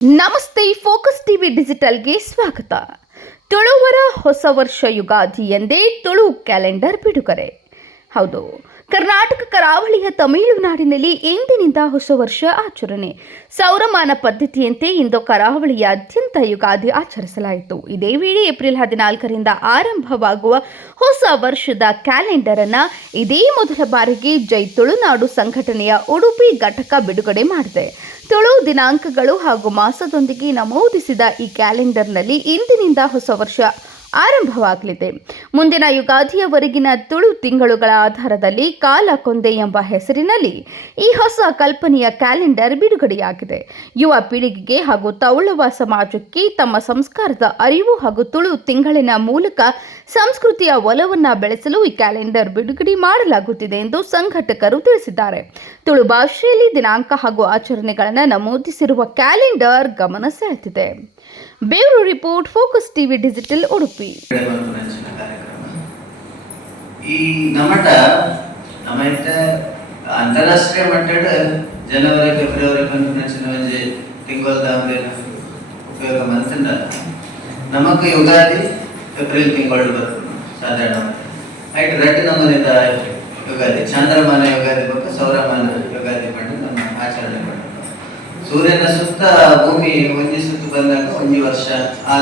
ನಮಸ್ತೆ, focus TV ಡಿಜಿಟಲ್ಗೆ ಸ್ವಾಗತ. ತುಳುವರ ಹೊಸ ವರ್ಷ ಯುಗಾದಿ ಎಂದೇ ತುಳು ಕ್ಯಾಲೆಂಡರ್ ಬಿಡುಗಡೆ. ಹೌದು, ಕರ್ನಾಟಕ ಕರಾವಳಿಯ ತಮಿಳುನಾಡಿನಲ್ಲಿ ಇಂದಿನಿಂದ ಹೊಸ ವರ್ಷ ಆಚರಣೆ. ಸೌರಮಾನ ಪದ್ಧತಿಯಂತೆ ಇಂದು ಕರಾವಳಿಯಾದ್ಯಂತ ಯುಗಾದಿ ಆಚರಿಸಲಾಯಿತು. ಇದೇ ವೇಳೆ ಏಪ್ರಿಲ್ ಹದಿನಾಲ್ಕರಿಂದ ಆರಂಭವಾಗುವ ಹೊಸ ವರ್ಷದ ಕ್ಯಾಲೆಂಡರ್ ಅನ್ನ ಇದೇ ಮೊದಲ ಬಾರಿಗೆ ಜೈ ತುಳುನಾಡು ಸಂಘಟನೆಯ ಉಡುಪಿ ಘಟಕ ಬಿಡುಗಡೆ ಮಾಡಿದೆ. ತುಳು ದಿನಾಂಕಗಳು ಹಾಗೂ ಮಾಸದೊಂದಿಗೆ ನಮೂದಿಸಿದ ಈ ಕ್ಯಾಲೆಂಡರ್ನಲ್ಲಿ ಇಂದಿನಿಂದ ಹೊಸ ವರ್ಷ. ಆರಂಭವಾಗಲಿದೆ. ಮುಂದಿನ ಯುಗಾದಿಯವರೆಗಿನ ತುಳು ತಿಂಗಳುಗಳ ಆಧಾರದಲ್ಲಿ ಕಾಲ ಕೊಂದೆ ಎಂಬ ಹೆಸರಿನಲ್ಲಿ ಈ ಹೊಸ ಕಲ್ಪನೆಯ ಕ್ಯಾಲೆಂಡರ್ ಬಿಡುಗಡೆಯಾಗಿದೆ. ಯುವ ಪೀಳಿಗೆಗೆ ಹಾಗೂ ತೌಳವ ಸಮಾಜಕ್ಕೆ ತಮ್ಮ ಸಂಸ್ಕಾರದ ಅರಿವು ಹಾಗೂ ತುಳು ತಿಂಗಳಿನ ಮೂಲಕ ಸಂಸ್ಕೃತಿಯ ಒಲವನ್ನು ಬೆಳೆಸಲು ಈ ಕ್ಯಾಲೆಂಡರ್ ಬಿಡುಗಡೆ ಮಾಡಲಾಗುತ್ತಿದೆ ಎಂದು ಸಂಘಟಕರು ತಿಳಿಸಿದ್ದಾರೆ. ತುಳು ಭಾಷೆಯಲ್ಲಿ ದಿನಾಂಕ ಹಾಗೂ ಆಚರಣೆಗಳನ್ನು ನಮೂದಿಸಿರುವ ಕ್ಯಾಲೆಂಡರ್ ಗಮನ ಸೆಳೆದಿದೆ. Bureau report, focus TV digital Udupi. ಕಾರ್ಯಕ್ರಮ ಈ ನಮಟ ನಮ್ಮ ಅಂತಾರಾಷ್ಟ್ರೀಯ ಮಟ್ಟದ ಜನವರಿ, ಫೆಬ್ರವರಿ ನೆಂಚಿನ ಒಂಜಿ ತಿಂಗಳು ದಾಮ್ರೇನ ಉಪಯೋಗ ಮಂತಂಡ ನಮಕ್ ಯುಗಾದಿ ಫೆಬ್ರವರಿ ತಿಂಗಳು ಬರ್ತದೆ, ಸಾಧಾರಣ. ಆಯ್ತು ರಡ್ಡು ನಮ್ಮದಿಂದ ಯುಗಾದಿ, ಚಾಂದ್ರಮಾನ ಯುಗಾದಿ ಬಗ್ಗೆ ಸೌರಮಾನ ಯುಗಾದಿ ಮಾಡಿ ನಮ್ಮ ಆಚರಣೆ ಮಾಡ್ತಾರೆ ಸೂರ್ಯನ ಸುತ್ತ ಭೂಮಿ ಒಂಜಿ ಸುತ್ತು ಬಂದಾಗ ಒಂಜಿ ವರ್ಷ ಆ